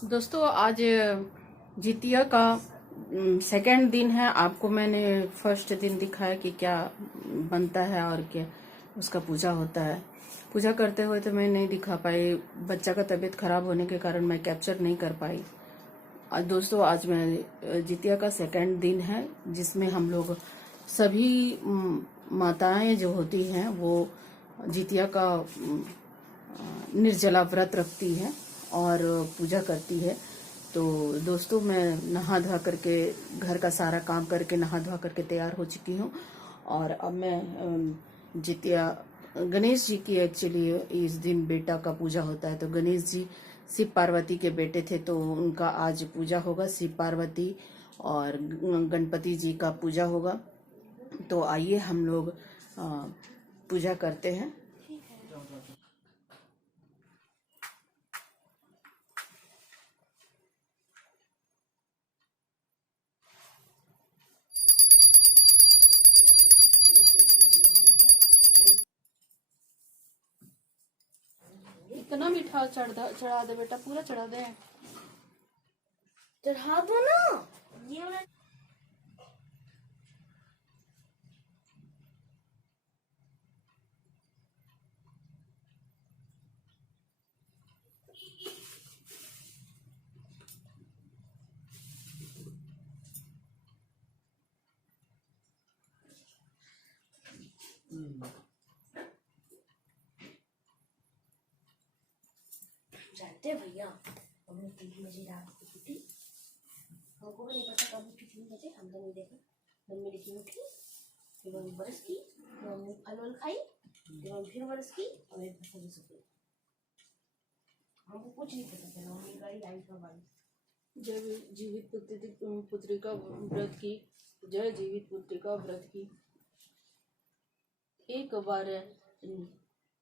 दोस्तों आज जितिया का सेकंड दिन है। आपको मैंने फर्स्ट दिन दिखाया कि क्या बनता है और क्या उसका पूजा होता है। पूजा करते हुए तो मैं नहीं दिखा पाई, बच्चा का तबीयत खराब होने के कारण मैं कैप्चर नहीं कर पाई। दोस्तों आज मैं जितिया का सेकंड दिन है, जिसमें हम लोग सभी माताएं जो होती हैं वो जितिया का निर्जला व्रत रखती है और पूजा करती है। तो दोस्तों मैं नहा धोआ करके घर का सारा काम करके नहा धोआ करके तैयार हो चुकी हूँ। और अब मैं जितिया गणेश जी की एक्चुअली इस दिन बेटा का पूजा होता है। तो गणेश जी शिव पार्वती के बेटे थे, तो उनका आज पूजा होगा। शिव पार्वती और गणपति जी का पूजा होगा। तो आइए हम लोग पूजा करते हैं। इतना मीठा चढ़ा दे बेटा, पूरा चढ़ा दे। चढ़ा दो ना ये वाला। जानते हैं भैया, हमने 3 बजे रात को उठी, हमको भी नहीं पता कब उठी। 3 बजे हम तो नहीं देखा। मम्मी लेकिन उठी, फिर मम्मी ब्रश की, फिर मम्मी फल वल खाई, फिर मम्मी फिर ब्रश की और एक बजे सो गई। हमको कुछ नहीं पता चला। मम्मी गाड़ी आई कब आई। जय जीवित पुत्री का व्रत की, जय जीवित पुत्री का व्रत की। एक बार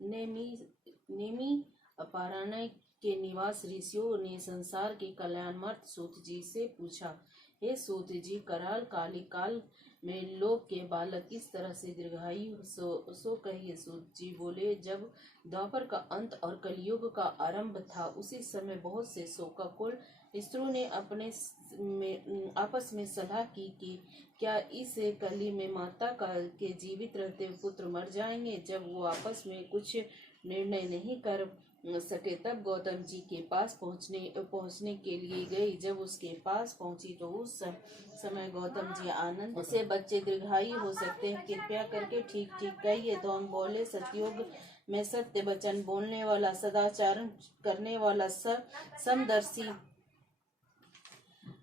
नेमी अपारण्य के निवास ऋषियों ने संसार के कल्याणार्थ सूत जी से पूछा, हे सूत जी, कराल काली काल में लोक के बालक किस तरह से दीर्घायु सो कहिए। सूत जी बोले, जब द्वापर का अंत और कलयुग का आरंभ था, उसी समय बहुत से शोकाकुल स्त्रियों ने आपस में सलाह की कि क्या इस कली में माता का के जीवित रहते पुत्र मर जाएंगे। जब वो आपस में कुछ निर्णय नहीं कर सके, तब गौतम जी के पास पहुंचने के लिए गई। जब उसके पास पहुंची तो उस समय गौतम जी आनंद से, बच्चे दीर्घायु हो सकते हैं, कृपया करके ठीक ठीक कहिए। तो हम बोले, सतयुग में सत्य वचन बोलने वाला, सदाचारण करने वाला,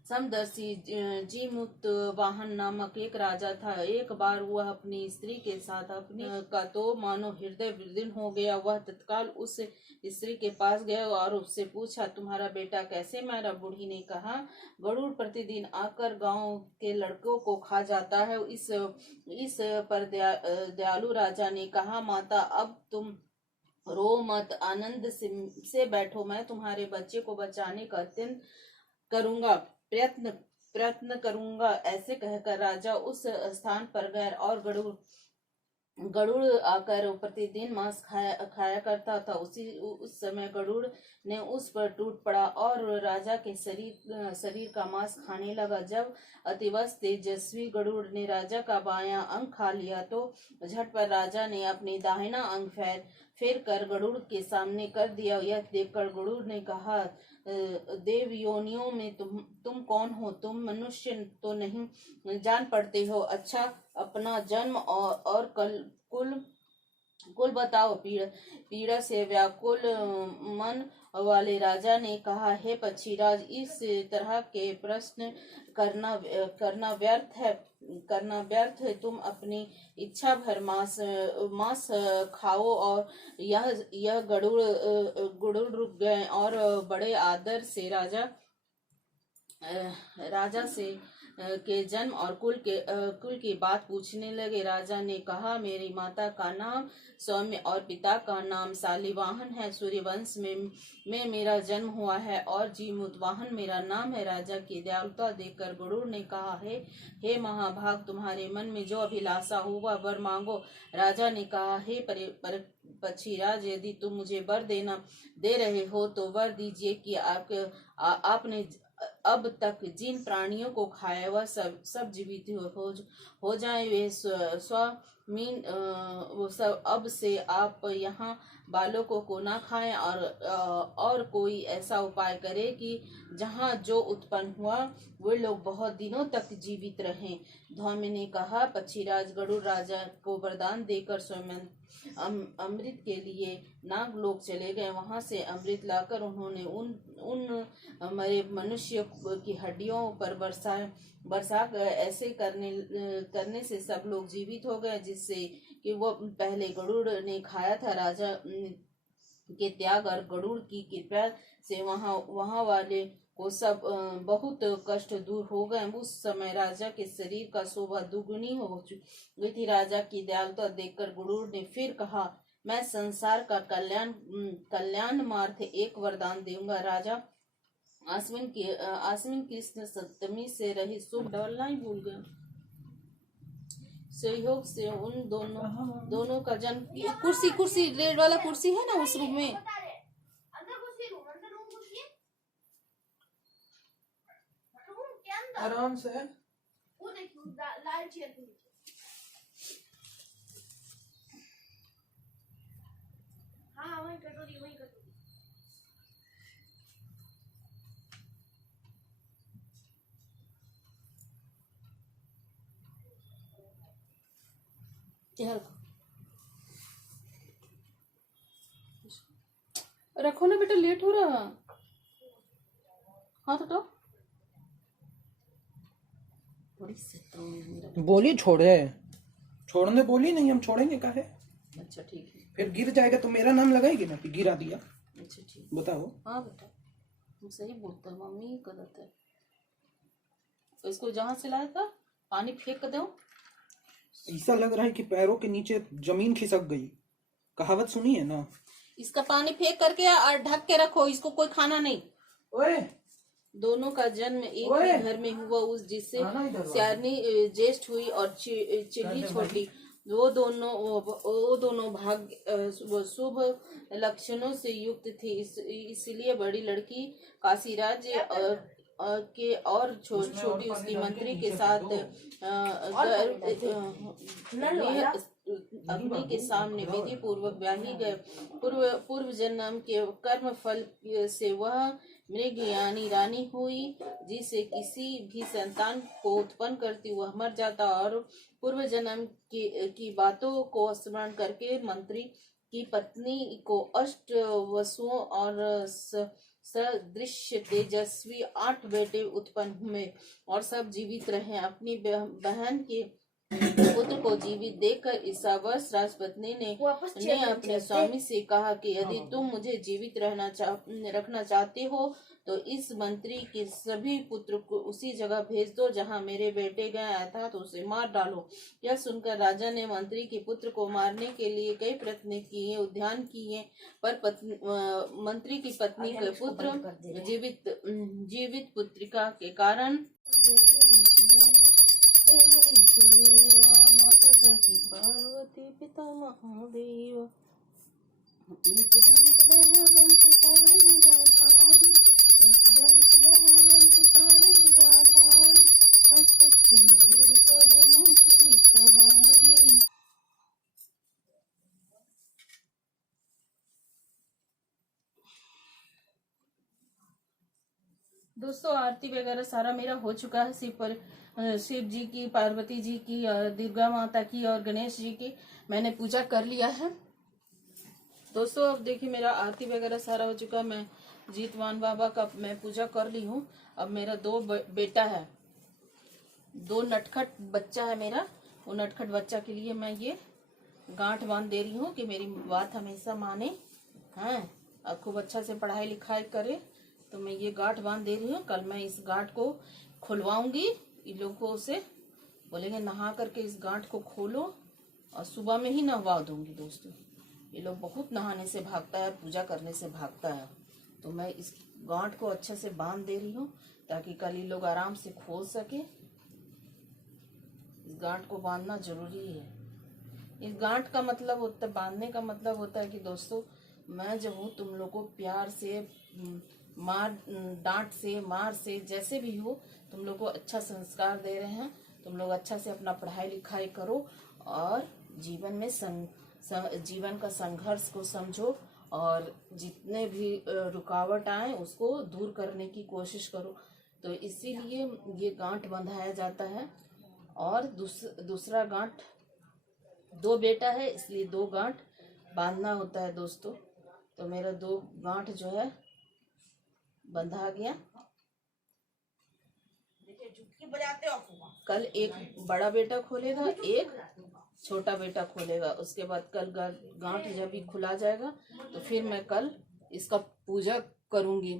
समदर्शी जी मुक्त वाहन नामक एक राजा था। एक बार वह अपनी स्त्री के साथ अपनी का तो मानो हृदय विदीर्ण हो गया। वह तत्काल उस स्त्री के पास गया और उससे पूछा, तुम्हारा बेटा कैसे मरा। बूढ़ी ने कहा, गरुड़ प्रतिदिन आकर गांव के लड़कों को खा जाता है। इस पर दयालु राजा ने कहा, माता अब तुम रो मत, आनंद से बैठो, मैं तुम्हारे बच्चे को बचाने का अत्यंत करूंगा, प्रयत्न करूंगा। ऐसे कहकर राजा उस स्थान पर गया और गरुड़ आकर प्रतिदिन मांस खाया करता था। उस समय गरुड़ ने उस पर टूट पड़ा और राजा के शरीर का मांस खाने लगा। जब अतिवश तेजस्वी गरुड़ ने राजा का बायां अंग खा लिया, तो झटपट राजा ने अपनी दाहिना अंग फेर कर गरुड़ के सामने कर दिया। यह देखकर गरुड़ ने कहा, देव योनियों में तुम कौन हो? तुम मनुष्य तो नहीं जान पड़ते हो। अच्छा, अपना जन्म और कुल बताओ। पीड़ा से व्याकुल मन वाले राजा ने कहा, हे पक्षीराज, इस तरह के प्रश्न करना व्यर्थ है। तुम अपनी इच्छा भर मांस खाओ। और यह गरुड़ रुक गए और बड़े आदर से राजा राजा से के जन्म और कुल की बात पूछने लगे। राजा ने कहा, मेरी माता का नाम सौम्य और पिता का नाम शालिवाहन है। सूर्यवंश में मेरा जन्म हुआ है और जीमूतवाहन मेरा नाम है। राजा की दयालुता देखकर गरुड़ ने कहा, हे महाभाग, तुम्हारे मन में जो अभिलाषा हो वह वर मांगो। राजा ने कहा, हे पक्षीराज, यदि तुम मुझे वर दे रहे हो तो वर दीजिए कि आपने अब तक जिन प्राणियों को खाया वह सब जीवित हो जाए। वे स्वामीन वो सब अब से आप यहाँ बालकों को ना खाएं और कोई ऐसा उपाय करे कि जहाँ जो उत्पन्न हुआ वे लोग बहुत दिनों तक जीवित रहें। धौम्य ने कहा, पक्षीराज गरुड़ राजा को वरदान देकर स्वयं अमृत के लिए नागलोक चले गए। वहां से अमृत लाकर उन्होंने उन मरे मनुष्य की हड्डियों पर बरसा ऐसे करने से सब लोग जीवित हो गए, जिससे कि वो पहले गरुड़ ने खाया था। राजा के त्याग और गरुड़ की कृपा से वहां वाले को सब बहुत कष्ट दूर हो गए। उस समय राजा के शरीर का शोभा दुगुनी हो गई थी। राजा की दयालुता देखकर गरुड़ ने फिर कहा, मैं संसार का कल्याण मार्ग एक वरदान दूंगा। राजा आश्विन कृष्ण सप्तमी से रही शुभ डलना ही भूल गया सहयोग से उन दोनों का जन्म। कुर्सी रेड वाला कुर्सी है ना उस रूम में। आराम से। वो देखिए लाल चेयर पे नीचे। हाँ वही कटोरी। रखो ना बेटा, लेट हो रहा। हाँ तो बोली छोड़ने बोली नहीं, हम छोड़ेंगे काहे। अच्छा ठीक है। फिर गिर जाएगा तो मेरा नाम लगाएगी ना कि गिरा दिया। अच्छा ठीक, बताओ। हाँ बेटा तुम सही बोलता है, मम्मी ही गलत है। तो इसको जहाँ से लाया था पानी फेंक दो। ऐसा लग रहा है कि पैरों के नीचे जमीन खिसक गई। कहावत सुनी है ना। इसका पानी फेंक करके और ढक के रखो, इसको कोई खाना नहीं। ओए दोनों का जन्म एक ही घर में हुआ, उस जिससे सियारनी ज्येष्ठ हुई और चिड़ी छोटी। वो दोनों भाग्य शुभ लक्षणों से युक्त थी। इसलिए बड़ी लड़की काशीराज के और छोटी उसकी मंत्री के साथ अग्नि के सामने विधि पूर्वक ब्याही गए। पूर्व जन्म के कर्म फल से वह मृग यानी रानी हुई, जिसे किसी भी संतान को उत्पन्न करती वह मर जाता। और पूर्व जन्म की बातों को स्मरण करके मंत्री की पत्नी को अष्ट वसुओं और सदृश तेजस्वी 8 बेटे उत्पन्न हुए और सब जीवित रहे। अपनी बहन के पुत्र को जीवित देखकर ईसावर्ष राजपत्नी ने अपने स्वामी से कहा कि यदि तुम मुझे जीवित रखना चाहते हो तो इस मंत्री के सभी पुत्र को उसी जगह भेज दो जहां मेरे बेटे गए, अर्थात उसे मार डालो। यह सुनकर राजा ने मंत्री के पुत्र को मारने के लिए कई प्रयत्न किए, उद्यान किए, पर मंत्री की पत्नी के पुत्र जीवित पुत्रिका के कारण माता की पार्वती पिता महादेव एक दंत दयावंत चार भुजाधारी, एक दंत दयावंत चार भुजाधारी, मस्तक सिंदूर शोभे मूछ की सवारी। दोस्तों आरती वगैरह सारा मेरा हो चुका है। शिव जी की, पार्वती जी की, दुर्गा माता की और गणेश जी की मैंने पूजा कर लिया है। दोस्तों अब देखिए मेरा आरती वगैरह सारा हो चुका है। मैं जीतवान बाबा का मैं पूजा कर ली हूँ। अब मेरा 2 बेटा है, 2 नटखट बच्चा है मेरा। वो नटखट बच्चा के लिए मैं ये गांठ बांध दे रही हूँ कि मेरी बात हमेशा माने हैं और खूब अच्छा से पढ़ाई लिखाई करे, तो मैं ये गांठ बांध दे रही हूँ। कल मैं इस गांठ को खुलवाऊंगी। इन लोगों से बोलेंगे नहा करके इस गांठ को खोलो, और सुबह में ही नहवा दूंगी दोस्तों। ये लोग बहुत नहाने से भागता है, पूजा करने से भागता है। तो मैं इस गांठ को अच्छे से बांध दे रही हूँ ताकि कल ये लोग आराम से खोल सके। इस गांठ को बांधना जरूरी है। इस गांठ का मतलब होता है, बांधने का मतलब होता है कि दोस्तों मैं जो हूँ तुम लोग को प्यार से, डांट से, मार से, जैसे भी हो तुम लोग को अच्छा संस्कार दे रहे हैं। तुम लोग अच्छा से अपना पढ़ाई लिखाई करो और जीवन में जीवन का संघर्ष को समझो, और जितने भी रुकावट आए उसको दूर करने की कोशिश करो। तो इसीलिए ये गांठ बंधाया जाता है। और दूसरा गांठ, 2 बेटा है इसलिए 2 गांठ बांधना होता है दोस्तों। तो मेरा 2 गांठ जो है बंधा गया। कल एक बड़ा बेटा खोलेगा, एक छोटा बेटा खोलेगा। उसके बाद कल गांठ जब भी खुला जाएगा तो फिर मैं कल इसका पूजा करूंगी।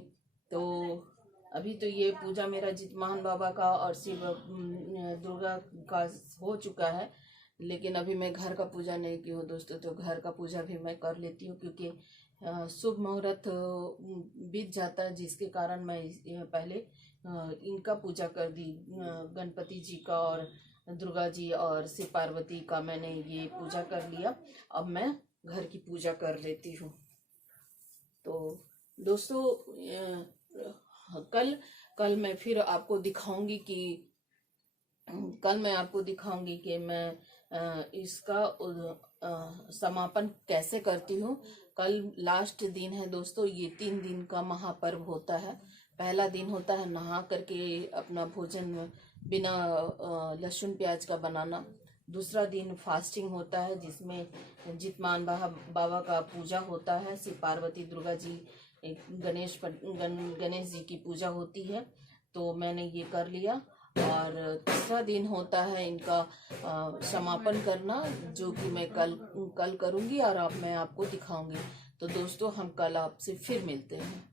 तो अभी तो ये पूजा मेरा जितमान बाबा का और शिव दुर्गा का हो चुका है, लेकिन अभी मैं घर का पूजा नहीं की हूँ दोस्तों। तो घर का पूजा भी मैं कर लेती हूँ, क्योंकि शुभ मुहूर्त बीत जाता है, जिसके कारण मैं पहले इनका पूजा कर दी। गणपति जी का और दुर्गा जी और शिव पार्वती का मैंने ये पूजा कर लिया। अब मैं घर की पूजा कर लेती हूँ। तो दोस्तों कल मैं फिर आपको दिखाऊंगी कि मैं इसका समापन कैसे करती हूँ। कल लास्ट दिन है दोस्तों। ये 3 दिन का महापर्व होता है। पहला दिन होता है नहा करके अपना भोजन बिना लहसुन प्याज का बनाना। दूसरा दिन फास्टिंग होता है, जिसमें जितमान बाबा का पूजा होता है। शिव पार्वती दुर्गा जी गणेश जी की पूजा होती है। तो मैंने ये कर लिया। और तीसरा दिन होता है इनका समापन करना, जो कि मैं कल करूंगी और मैं आपको दिखाऊंगी। तो दोस्तों हम कल आपसे फिर मिलते हैं।